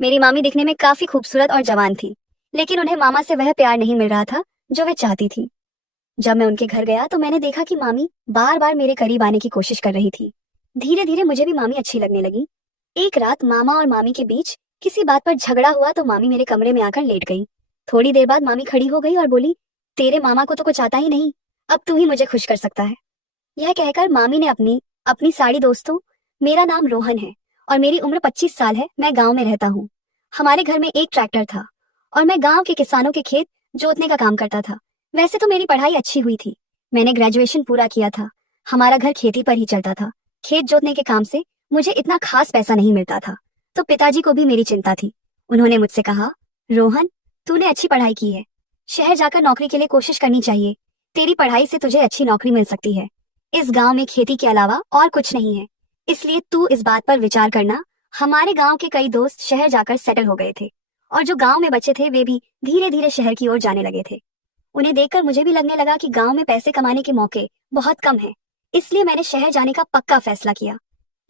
मेरी मामी दिखने में काफी खूबसूरत और जवान थी, लेकिन उन्हें मामा से वह प्यार नहीं मिल रहा था जो वे चाहती थी। जब मैं उनके घर गया तो मैंने देखा कि मामी बार बार मेरे करीब आने की कोशिश कर रही थी। धीरे धीरे मुझे भी मामी अच्छी लगने लगी। एक रात मामा और मामी के बीच किसी बात पर झगड़ा हुआ तो मामी मेरे कमरे में आकर लेट गई। थोड़ी देर बाद मामी खड़ी हो गई और बोली, तेरे मामा को तो कुछ आता ही नहीं, अब तू ही मुझे खुश कर सकता है। यह कहकर मामी ने अपनी अपनी सारी दोस्तों, मेरा नाम रोहन है और मेरी उम्र 25 साल है, मैं गांव में रहता हूँ। हमारे घर में एक ट्रैक्टर था और मैं गांव के किसानों के खेत जोतने का काम करता था। वैसे तो मेरी पढ़ाई अच्छी हुई थी, मैंने ग्रेजुएशन पूरा किया था। हमारा घर खेती पर ही चलता था। खेत जोतने के काम से मुझे इतना खास पैसा नहीं मिलता था, तो पिताजी को भी मेरी चिंता थी। उन्होंने मुझसे कहा, रोहन, तूने अच्छी पढ़ाई की है, शहर जाकर नौकरी के लिए कोशिश करनी चाहिए। तेरी पढ़ाई से तुझे अच्छी नौकरी मिल सकती है। इस गांव में खेती के अलावा और कुछ नहीं है, इसलिए तू इस बात पर विचार करना। हमारे गांव के कई दोस्त शहर जाकर सेटल हो गए थे और जो गांव में बचे थे वे भी धीरे धीरे शहर की ओर जाने लगे थे। उन्हें देखकर मुझे भी लगने लगा कि गांव में पैसे कमाने के मौके बहुत कम हैं, इसलिए मैंने शहर जाने का पक्का फैसला किया।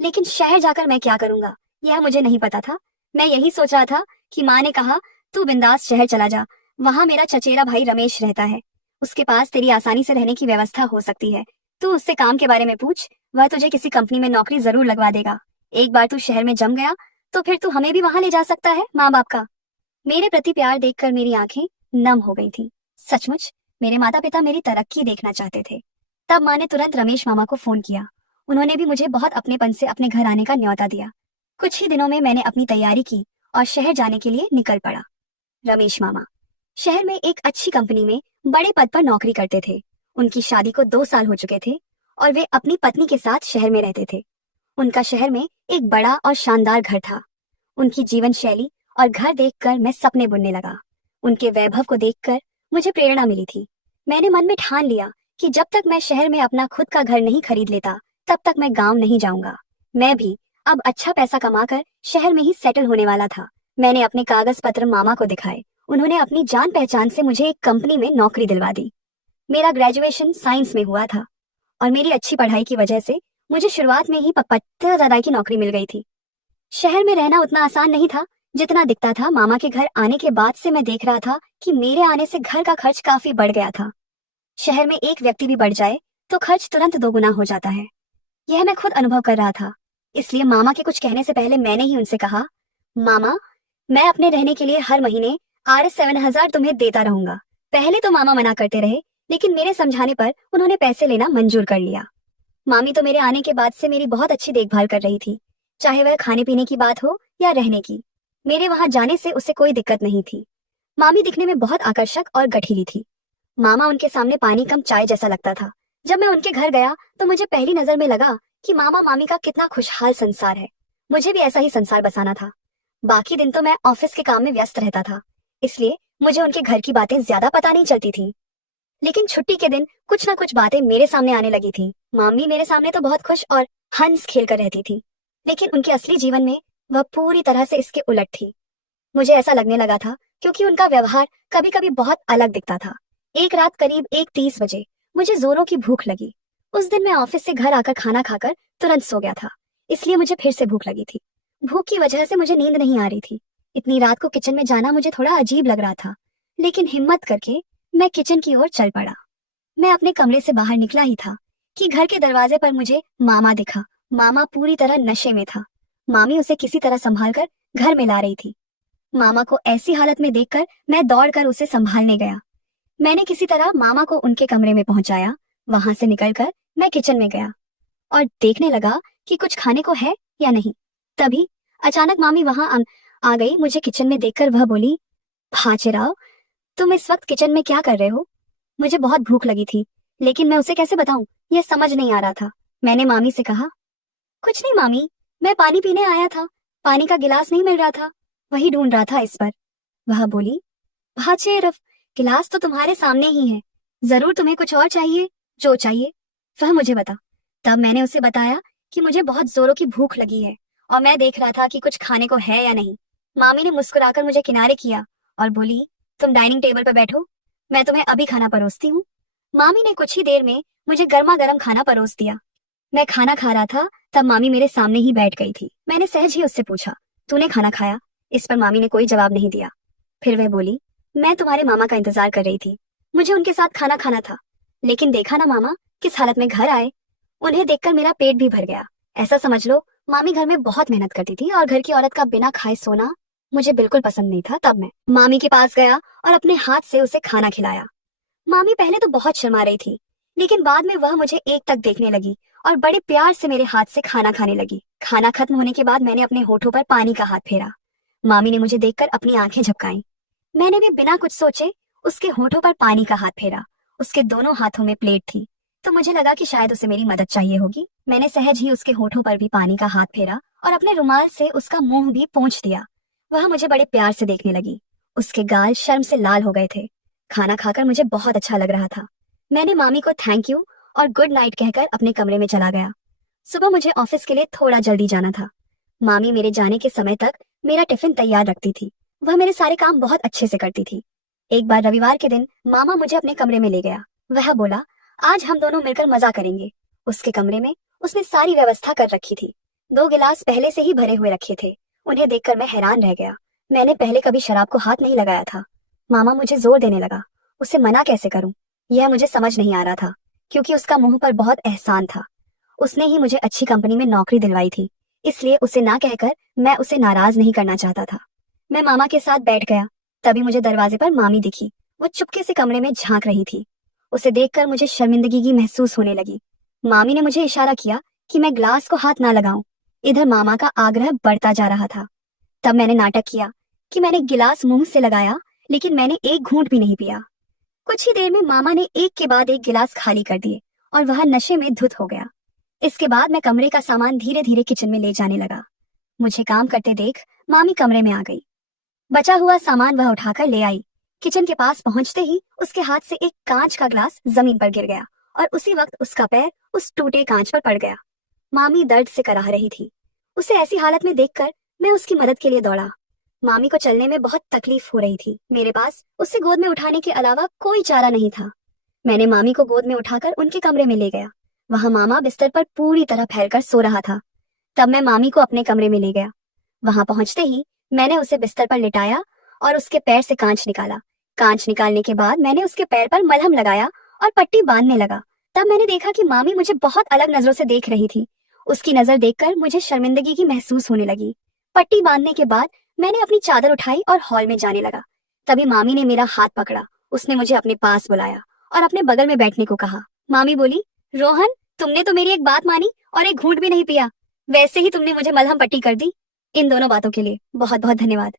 लेकिन शहर जाकर मैं क्या करूंगा, यह मुझे नहीं पता था। मैं यही सोच रहा था कि माँ ने कहा, तू बिंदास शहर चला जा, वहां मेरा चचेरा भाई रमेश रहता है, उसके पास तेरी आसानी से रहने की व्यवस्था हो सकती है। तू उससे काम के बारे में पूछ, वह तुझे किसी कंपनी में नौकरी जरूर लगवा देगा। एक बार तू शहर में जम गया तो फिर तू हमें भी वहां ले जा सकता है, माँ बाप का। मेरे प्रति प्यार देखकर मेरी आंखें नम हो गई थी। सचमुच मेरे माता पिता मेरी तरक्की देखना चाहते थे। तब माँ ने तुरंत रमेश मामा को फोन किया। उन्होंने भी मुझे बहुत अपनेपन से अपने घर आने का न्योता दिया। कुछ ही दिनों में मैंने अपनी तैयारी की और शहर जाने के लिए निकल पड़ा। रमेश मामा शहर में एक अच्छी कंपनी में बड़े पद पर नौकरी करते थे। उनकी शादी को 2 साल हो चुके थे और वे अपनी पत्नी के साथ शहर में रहते थे। उनका शहर में एक बड़ा और शानदार घर था। उनकी जीवन शैली और घर देखकर मैं सपने बुनने लगा। उनके वैभव को देखकर मुझे प्रेरणा मिली थी। मैंने मन में ठान लिया कि जब तक मैं शहर में अपना खुद का घर नहीं खरीद लेता तब तक मैं गांव नहीं जाऊंगा। मैं भी अब अच्छा पैसा कमाकर शहर में ही सेटल होने वाला था। मैंने अपने कागज पत्र मामा को दिखाए। उन्होंने अपनी जान पहचान से मुझे एक कंपनी में नौकरी दिलवा दी। मेरा ग्रेजुएशन साइंस में हुआ था और मेरी अच्छी पढ़ाई की वजह से मुझे शुरुआत में ही पत्ता की नौकरी मिल गई थी। शहर में रहना उतना आसान नहीं था जितना दिखता था। मामा के घर आने के बाद से मैं देख रहा था कि मेरे आने से घर का खर्च काफी बढ़ गया था। शहर में एक व्यक्ति भी बढ़ जाए तो खर्च तुरंत दोगुना हो जाता है। यह मैं खुद अनुभव कर रहा था। इसलिए मामा के कुछ कहने से पहले मैंने ही उनसे कहा, मामा, मैं अपने रहने के लिए हर महीने Rs 7,000 तुम्हें देता रहूंगा। पहले तो मामा मना करते रहे, लेकिन मेरे समझाने पर उन्होंने पैसे लेना मंजूर कर लिया। मामी तो मेरे आने के बाद से मेरी बहुत अच्छी देखभाल कर रही थी, चाहे वह खाने पीने की बात हो या रहने की। मेरे वहां जाने से उसे कोई दिक्कत नहीं थी। मामी दिखने में बहुत आकर्षक और गठीली थी। मामा उनके सामने पानी कम चाय जैसा लगता था। जब मैं उनके घर गया तो मुझे पहली नजर में लगा कि मामा मामी का कितना खुशहाल संसार है। मुझे भी ऐसा ही संसार बसाना था। बाकी दिन तो मैं ऑफिस के काम में व्यस्त रहता था, इसलिए मुझे उनके घर की बातें ज्यादा पता नहीं चलती थी। लेकिन छुट्टी के दिन कुछ ना कुछ बातें मेरे सामने आने लगी थी। मामी मेरे सामने तो बहुत खुश और हंस खेल कर रहती थी, लेकिन उनके असली जीवन में वह पूरी तरह से इसके उलट थी। मुझे ऐसा लगने लगा था क्योंकि उनका व्यवहार कभी कभी बहुत अलग दिखता था। एक रात करीब 1:30 बजे मुझे जोरों की भूख लगी। उस दिन मैं ऑफिस से घर आकर खाना खाकर तुरंत सो गया था, इसलिए मुझे फिर से भूख लगी थी। भूख की वजह से मुझे नींद नहीं आ रही थी। इतनी रात को किचन में जाना मुझे थोड़ा अजीब लग रहा था, लेकिन हिम्मत करके मैं किचन की ओर चल पड़ा। मैं अपने कमरे से बाहर निकला ही था कि घर के दरवाजे पर मुझे मामा दिखा। मामा पूरी तरह नशे में था। मामी उसे किसी तरह संभाल कर घर में ला रही थी। मामा को ऐसी हालत में देखकर मैं दौड़कर उसे संभालने गया। मैंने किसी तरह मामा को उनके कमरे में पहुंचाया। वहां से निकलकर मैं किचन में गया और देखने लगा कि कुछ खाने को है या नहीं। तभी अचानक मामी वहां आ गई। मुझे किचन में देखकर वह बोली, भाजीराव, तुम इस वक्त किचन में क्या कर रहे हो? मुझे बहुत भूख लगी थी, लेकिन मैं उसे कैसे बताऊं, यह समझ नहीं आ रहा था। मैंने मामी से कहा, कुछ नहीं मामी, मैं पानी पीने आया था, पानी का गिलास नहीं मिल रहा था, वही ढूंढ रहा था इस पर। वह बोली, भाचेरव, गिलास तो तुम्हारे सामने ही है, जरूर तुम्हें कुछ और चाहिए, जो चाहिए वह मुझे बता। तब मैंने उसे बताया कि मुझे बहुत जोरों की भूख लगी है और मैं देख रहा था कि कुछ खाने को है या नहीं। मामी ने मुस्कुराकर मुझे किनारे किया और बोली, तुम डाइनिंग टेबल पर बैठो, मैं तुम्हें अभी खाना परोसती हूँ। मामी ने कुछ ही देर में मुझे गर्मा गर्म खाना परोस दिया। मैं खाना खा रहा था तब मामी मेरे सामने ही बैठ गई थी। मैंने सहज ही उससे पूछा, तूने खाना खाया? इस पर मामी ने कोई जवाब नहीं दिया। फिर वह बोली, मैं तुम्हारे मामा का इंतजार कर रही थी, मुझे उनके साथ खाना खाना था, लेकिन देखा ना मामा किस हालत में घर आए। उन्हें देखकर मेरा पेट भी भर गया। ऐसा समझ लो मामी घर में बहुत मेहनत करती थी और घर की औरत का बिना खाए सोना मुझे बिल्कुल पसंद नहीं था। तब मैं मामी के पास गया और अपने हाथ से उसे खाना खिलाया। मामी पहले तो बहुत शर्मा रही थी, लेकिन बाद में वह मुझे एक तक देखने लगी और बड़े प्यार से मेरे हाथ से खाना खाने लगी। खाना खत्म होने के बाद मैंने अपने होठों पर पानी का हाथ फेरा। मामी ने मुझे देखकर अपनी आंखें झपकाईं। मैंने भी बिना कुछ सोचे उसके होठों पर पानी का हाथ फेरा। उसके दोनों हाथों में प्लेट थी, तो मुझे लगा कि शायद उसे मेरी मदद चाहिए होगी। मैंने सहज ही उसके होठों पर भी पानी का हाथ फेरा और अपने रुमाल से उसका मुंह भी पोंछ दिया। वह मुझे बड़े प्यार से देखने लगी। उसके गाल शर्म से लाल हो गए थे। खाना खाकर मुझे बहुत अच्छा लग रहा था। मैंने मामी को थैंक यू और गुड नाइट कहकर अपने कमरे में चला गया। सुबह मुझे ऑफिस के लिए थोड़ा जल्दी जाना था। मामी मेरे जाने के समय तक मेरा टिफिन तैयार रखती थी। वह मेरे सारे काम बहुत अच्छे से करती थी। एक बार रविवार के दिन मामा मुझे अपने कमरे में ले गया। वह बोला, आज हम दोनों मिलकर मजा करेंगे। उसके कमरे में उसने सारी व्यवस्था कर रखी थी। 2 गिलास पहले से ही भरे हुए रखे थे। उन्हें देखकर मैं हैरान रह गया। मैंने पहले कभी शराब को हाथ नहीं लगाया था। मामा मुझे जोर देने लगा। उसे मना कैसे करूं, यह मुझे समझ नहीं आ रहा था, क्योंकि उसका मुंह पर बहुत एहसान था। उसने ही मुझे अच्छी कंपनी में नौकरी दिलवाई थी, इसलिए उसे ना कहकर मैं उसे नाराज नहीं करना चाहता था। मैं मामा के साथ बैठ गया। तभी मुझे दरवाजे पर मामी दिखी। वो चुपके से कमरे में झांक रही थी। उसे देखकर मुझे शर्मिंदगी की महसूस होने लगी। मामी ने मुझे इशारा किया कि मैं ग्लास को हाथ ना लगाऊं। इधर मामा का आग्रह बढ़ता जा रहा था। तब मैंने नाटक किया कि मैंने गिलास मुंह से लगाया, लेकिन मैंने एक घूंट भी नहीं पिया। कुछ ही देर में मामा ने एक के बाद एक गिलास खाली कर दिए और वह नशे में धुत हो गया। इसके बाद मैं कमरे का सामान धीरे धीरे किचन में ले जाने लगा। मुझे काम करते देख मामी कमरे में आ गई। बचा हुआ सामान वह उठाकर ले आई। किचन के पास पहुंचते ही उसके हाथ से एक कांच का ग्लास जमीन पर गिर गया और उसी वक्त उसका पैर उस टूटे कांच पर पड़ गया। मामी दर्द से कराह रही थी। उसे ऐसी हालत में देखकर मैं उसकी मदद के लिए दौड़ा। मामी को चलने में बहुत तकलीफ हो रही थी। मेरे पास उसे गोद में उठाने के अलावा कोई चारा नहीं था। मैंने मामी को गोद में उठाकर उनके कमरे में ले गया। वहां मामा बिस्तर पर पूरी तरह फैलकर सो रहा था। तब मैं मामी को अपने कमरे में ले गया। वहां पहुंचते ही मैंने उसे बिस्तर पर लिटाया और उसके पैर से कांच निकाला। कांच निकालने के बाद मैंने उसके पैर पर मलहम लगाया और पट्टी बांधने लगा। तब मैंने देखा कि मामी मुझे बहुत अलग नजरों से देख रही थी। उसकी नजर देखकर मुझे शर्मिंदगी की महसूस होने लगी। पट्टी बांधने के बाद मैंने अपनी चादर उठाई और हॉल में जाने लगा। तभी मामी ने मेरा हाथ पकड़ा। उसने मुझे अपने पास बुलाया और अपने बगल में बैठने को कहा। मामी बोली, रोहन, तुमने तो मेरी एक बात मानी और एक घूंट भी नहीं पिया। वैसे ही तुमने मुझे मलहम पट्टी कर दी। इन दोनों बातों के लिए बहुत बहुत धन्यवाद।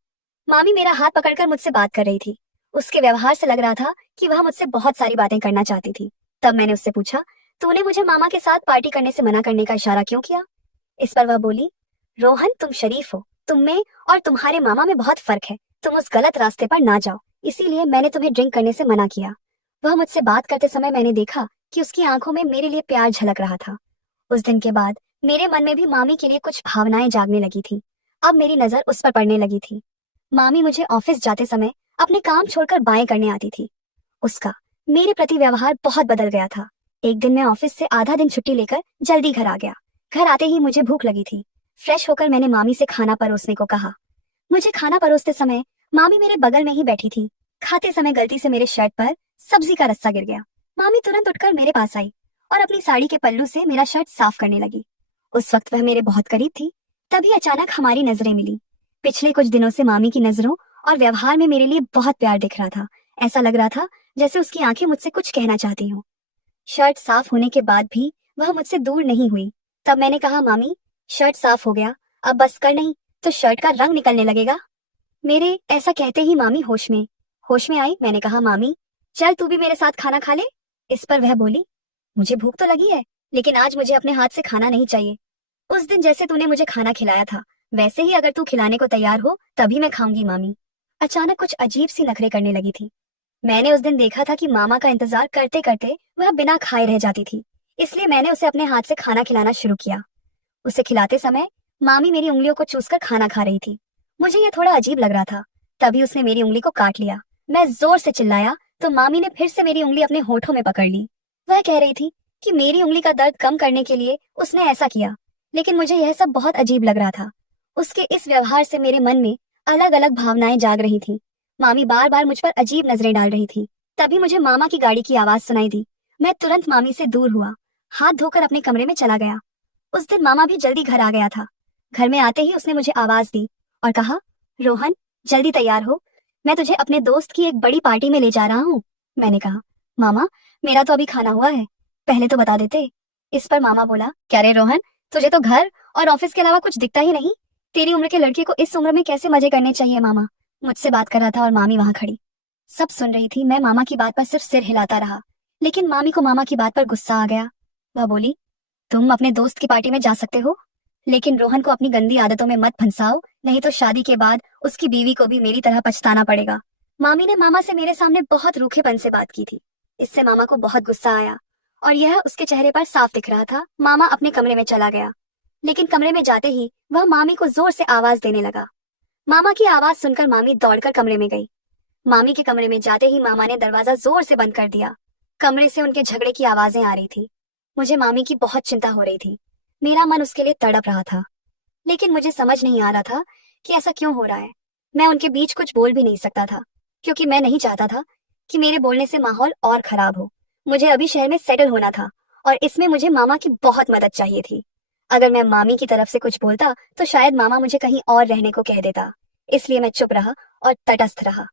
मामी मेरा हाथ पकड़कर मुझसे बात कर रही थी। उसके व्यवहार से लग रहा था कि वह मुझसे बहुत सारी बातें करना चाहती थी। तब मैंने उससे पूछा, तूने मुझे मामा के साथ पार्टी करने से मना करने का इशारा क्यों किया? इस पर वह बोली, रोहन, तुम शरीफ हो। तुम में और तुम्हारे मामा में बहुत फर्क है। तुम उस गलत रास्ते पर ना जाओ, इसीलिए मैंने तुम्हें ड्रिंक करने से मना किया। वह मुझसे बात करते समय मैंने देखा कि उसकी आंखों में मेरे लिए प्यार झलक रहा था। उस दिन के बाद मेरे मन में भी मामी के लिए कुछ भावनाएं जागने लगी थी। अब मेरी नजर उस पर पड़ने लगी थी। मामी मुझे ऑफिस जाते समय अपने काम छोड़कर बाएं करने आती थी। उसका मेरे प्रति व्यवहार बहुत बदल गया था। एक दिन मैं ऑफिस से आधा दिन छुट्टी लेकर जल्दी घर आ गया। घर आते ही मुझे भूख लगी थी। फ्रेश होकर मैंने मामी से खाना परोसने को कहा। मुझे खाना परोसते समय मामी मेरे बगल में ही बैठी थी। खाते समय गलती से मेरे शर्ट पर सब्जी का रस्सा गिर गया। मामी तुरंत उठकर मेरे पास आई और अपनी साड़ी के पल्लू से मेरा शर्ट साफ करने लगी। उस वक्त वह मेरे बहुत करीब थी। तभी अचानक हमारी नजरें मिली। पिछले कुछ दिनों से मामी की नजरों और व्यवहार में मेरे लिए बहुत प्यार दिख रहा था। ऐसा लग रहा था जैसे उसकी आंखें मुझसे कुछ कहना चाहती हों। शर्ट साफ होने के बाद भी वह मुझसे दूर नहीं हुई। तब मैंने कहा, मामी, शर्ट साफ हो गया, अब बस कर, नहीं तो शर्ट का रंग निकलने लगेगा। मेरे ऐसा कहते ही मामी होश में आई। मैंने कहा, मामी, चल तू भी मेरे साथ खाना खा ले। इस पर वह बोली, मुझे भूख तो लगी है, लेकिन आज मुझे अपने हाथ से खाना नहीं चाहिए। उस दिन जैसे तूने मुझे खाना खिलाया था, वैसे ही अगर तू खिलाने को तैयार हो तभी मैं खाऊंगी। मामी अचानक कुछ अजीब सी नखरे करने लगी थी। मैंने उस दिन देखा था कि मामा का इंतजार करते करते वह बिना खाए रह जाती थी, इसलिए मैंने उसे अपने हाथ से खाना खिलाना शुरू किया। उसे खिलाते समय मामी मेरी उंगलियों को चूसकर खाना खा रही थी। मुझे यह थोड़ा अजीब लग रहा था। तभी उसने मेरी उंगली को काट लिया। मैं जोर से चिल्लाया तो मामी ने फिर से मेरी उंगली अपने होठों में पकड़ ली। वह कह रही थी कि मेरी उंगली का दर्द कम करने के लिए उसने ऐसा किया, लेकिन मुझे यह सब बहुत अजीब लग रहा था। उसके इस व्यवहार से मेरे मन में अलग अलग भावनाएं जाग रही थी। मामी बार बार मुझ पर अजीब नजरें डाल रही थी। तभी मुझे मामा की गाड़ी की आवाज सुनाई दी। मैं तुरंत मामी से दूर हुआ, हाथ धोकर अपने कमरे में चला गया। उस दिन मामा भी जल्दी घर आ गया था। घर में आते ही उसने मुझे आवाज दी और कहा, रोहन, जल्दी तैयार हो, मैं तुझे अपने दोस्त की एक बड़ी पार्टी में ले जा रहा हूँ। मैंने कहा, मामा, मेरा तो अभी खाना हुआ है, पहले तो बता देते। इस पर मामा बोला, क्या रे रोहन, तुझे तो घर और ऑफिस के अलावा कुछ दिखता ही नहीं। तेरी उम्र के लड़के को इस उम्र में कैसे मजे करने चाहिए। मामा मुझसे बात कर रहा था और मामी वहां खड़ी सब सुन रही थी। मैं मामा की बात पर सिर्फ सिर हिलाता रहा, लेकिन मामी को मामा की बात पर गुस्सा आ गया। वह बोली, तुम अपने दोस्त की पार्टी में जा सकते हो, लेकिन रोहन को अपनी गंदी आदतों में मत फंसाओ, नहीं तो शादी के बाद उसकी बीवी को भी मेरी तरह पछताना पड़ेगा। मामी ने मामा से मेरे सामने बहुत रूखेपन से बात की थी। इससे मामा को बहुत गुस्सा आया और यह उसके चेहरे पर साफ दिख रहा था। मामा अपने कमरे में चला गया, लेकिन कमरे में जाते ही वह मामी को जोर से आवाज देने लगा। मामा की आवाज सुनकर मामी दौड़कर कमरे में गई। मामी के कमरे में जाते ही मामा ने दरवाजा जोर से बंद कर दिया। कमरे से उनके झगड़े की आवाजें आ रही थी। मुझे मामी की बहुत चिंता हो रही थी। मेरा मन उसके लिए तड़प रहा था, लेकिन मुझे समझ नहीं आ रहा था कि ऐसा क्यों हो रहा है। मैं उनके बीच कुछ बोल भी नहीं सकता था, क्योंकि मैं नहीं चाहता था कि मेरे बोलने से माहौल और खराब हो। मुझे अभी शहर में सेटल होना था और इसमें मुझे मामा की बहुत मदद चाहिए थी। अगर मैं मामी की तरफ से कुछ बोलता तो शायद मामा मुझे कहीं और रहने को कह देता। इसलिए मैं चुप रहा और तटस्थ रहा।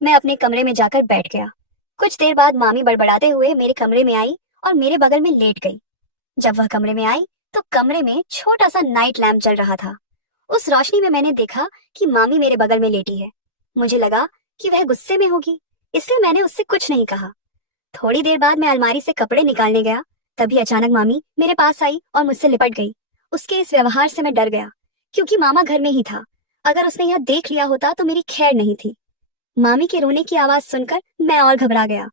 मैं अपने कमरे में जाकर बैठ गया। कुछ देर बाद मामी बड़बड़ाते हुए मेरे कमरे में आई और मेरे बगल में लेट गई। जब वह कमरे में आई तो कमरे में छोटा सा नाइट लैम्प जल रहा था। उस रोशनी में मैंने देखा कि मामी मेरे बगल में लेटी है। मुझे लगा कि वह गुस्से में होगी, इसलिए मैंने उससे कुछ नहीं कहा। थोड़ी देर बाद मैं अलमारी से कपड़े निकालने गया, तभी अचानक मामी मेरे पास आई और मुझसे लिपट गई। उसके इस व्यवहार से मैं डर गया, क्योंकि मामा घर में ही था। अगर उसने यह देख लिया होता तो मेरी खैर नहीं थी। मामी के रोने की आवाज सुनकर मैं और घबरा गया।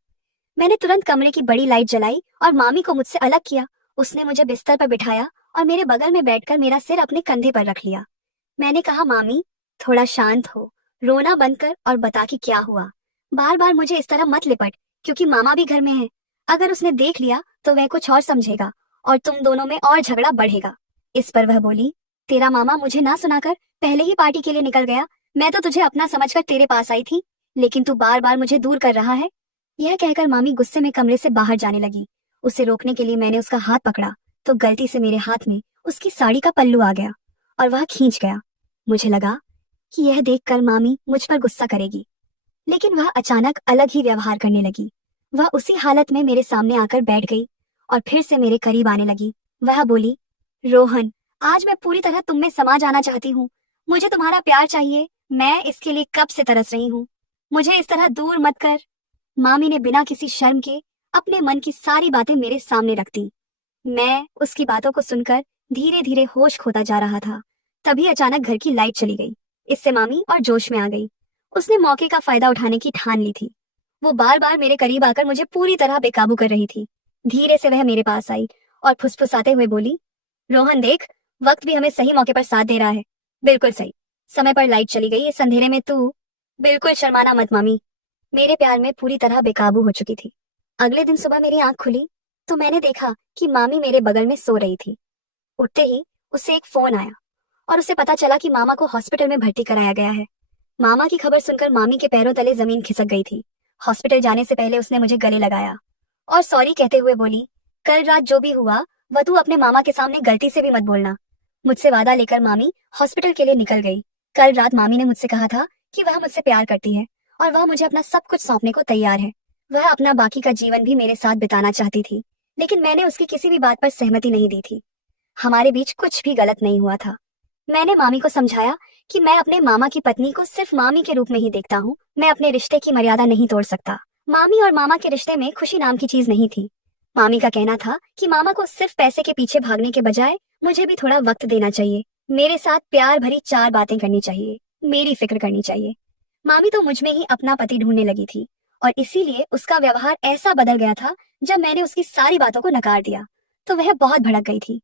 मैंने तुरंत कमरे की बड़ी लाइट जलाई और मामी को मुझसे अलग किया। उसने मुझे बिस्तर पर बिठाया और मेरे बगल में बैठकर मेरा सिर अपने कंधे पर रख लिया। मैंने कहा, मामी, थोड़ा शांत हो, रोना बंद कर और बता कि क्या हुआ। बार बार मुझे इस तरह मत लिपट, क्योंकि मामा भी घर में है। अगर उसने देख लिया तो वह कुछ और समझेगा और तुम दोनों में और झगड़ा बढ़ेगा। इस पर वह बोली, तेरा मामा मुझे ना सुनाकर पहले ही पार्टी के लिए निकल गया। मैं तो तुझे अपना समझकर तेरे पास आई थी, लेकिन तू बार बार मुझे दूर कर रहा है। यह कहकर मामी गुस्से में कमरे से बाहर जाने लगी। उसे रोकने के लिए मैंने उसका हाथ पकड़ा तो गलती से मेरे हाथ में उसकी साड़ी का पल्लू आ गया और वह खींच गया। मुझे लगा कि यह देखकर मामी मुझ पर गुस्सा करेगी, लेकिन वह अचानक अलग ही व्यवहार करने लगी। वह उसी हालत में मेरे सामने आकर बैठ गई और फिर से मेरे करीब आने लगी। वह बोली, रोहन, आज मैं पूरी तरह तुम में समा जाना चाहती हूँ। मुझे तुम्हारा प्यार चाहिए। मैं इसके लिए कब से तरस रही हूँ। मुझे इस तरह दूर मत कर। मामी ने बिना किसी शर्म के अपने मन की सारी बातें मेरे सामने रख दी। मैं उसकी बातों को सुनकर धीरे धीरे होश खोता जा रहा था। तभी अचानक घर की लाइट चली गई। इससे मामी और जोश में आ गई। उसने मौके का फायदा उठाने की ठान ली थी। वो बार बार मेरे करीब आकर मुझे पूरी तरह बेकाबू कर रही थी। धीरे से वह मेरे पास आई और फुसफुसाते हुए बोली, रोहन देख, वक्त भी हमें सही मौके पर साथ दे रहा है। बिल्कुल सही समय पर लाइट चली गई। इस अंधेरे में तू बिल्कुल शर्माना मत। मामी मेरे प्यार में पूरी तरह बेकाबू हो चुकी थी। अगले दिन सुबह मेरी आंख खुली तो मैंने देखा कि मामी मेरे बगल में सो रही थी। उठते ही उसे एक फोन आया और उसे पता चला कि मामा को हॉस्पिटल में भर्ती कराया गया है। मामा की खबर सुनकर मामी के पैरों तले जमीन खिसक गई थी। हॉस्पिटल जाने से पहले उसने मुझे गले लगाया और सॉरी कहते हुए बोली, कल रात जो भी हुआ वह तू अपने मामा के सामने गलती से भी मत बोलना। मुझसे वादा लेकर मामी हॉस्पिटल के लिए निकल गई। कल रात मामी ने मुझसे कहा था कि वह मुझसे प्यार करती है और वह मुझे अपना सब कुछ सौंपने को तैयार है। वह अपना बाकी का जीवन भी मेरे साथ बिताना चाहती थी, लेकिन मैंने उसकी किसी भी बात पर सहमति नहीं दी थी। हमारे बीच कुछ भी गलत नहीं हुआ था। मैंने मामी को समझाया कि मैं अपने मामा की पत्नी को सिर्फ मामी के रूप में ही देखता हूँ। मैं अपने रिश्ते की मर्यादा नहीं तोड़ सकता। मामी और मामा के रिश्ते में खुशी नाम की चीज नहीं थी। मामी का कहना था कि मामा को सिर्फ पैसे के पीछे भागने के बजाय मुझे भी थोड़ा वक्त देना चाहिए, मेरे साथ प्यार भरी 4 बातें करनी चाहिए, मेरी फिक्र करनी चाहिए। मामी तो मुझ में ही अपना पति ढूंढने लगी थी और इसीलिए उसका व्यवहार ऐसा बदल गया था। जब मैंने उसकी सारी बातों को नकार दिया तो वह बहुत भड़क गई थी,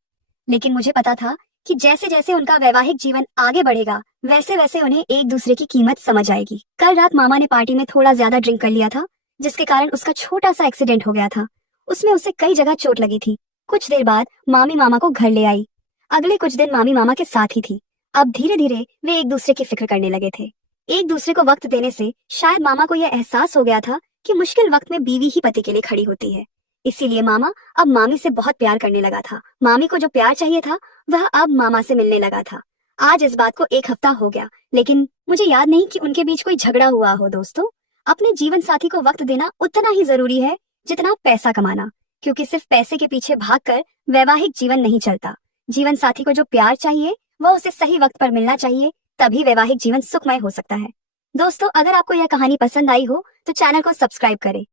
लेकिन मुझे पता था कि जैसे जैसे उनका वैवाहिक जीवन आगे बढ़ेगा वैसे वैसे उन्हें एक दूसरे की कीमत समझ आएगी। कल रात मामा ने पार्टी में थोड़ा ज्यादा ड्रिंक कर लिया था, जिसके कारण उसका छोटा सा एक्सीडेंट हो गया था। उसमें उसे कई जगह चोट लगी थी। कुछ देर बाद मामी मामा को घर ले आई। अगले कुछ दिन मामी मामा के साथ ही थी अब धीरे धीरे वे एक दूसरे की फिक्र करने लगे थे। एक दूसरे को वक्त देने से शायद मामा को यह एहसास हो गया था कि मुश्किल वक्त में बीवी ही पति के लिए खड़ी होती है। इसीलिए मामा अब मामी से बहुत प्यार करने लगा था। मामी को जो प्यार चाहिए था वह अब मामा से मिलने लगा था। आज इस बात को एक हफ्ता हो गया, लेकिन मुझे याद नहीं कि उनके बीच कोई झगड़ा हुआ हो। दोस्तों, अपने जीवन साथी को वक्त देना उतना ही जरूरी है जितना पैसा कमाना, क्योंकि सिर्फ पैसे के पीछे भागकर वैवाहिक जीवन नहीं चलता। जीवन साथी को जो प्यार चाहिए वह उसे सही वक्त पर मिलना चाहिए, तभी वैवाहिक जीवन सुखमय हो सकता है। दोस्तों, अगर आपको यह कहानी पसंद आई हो तो चैनल को सब्सक्राइब करें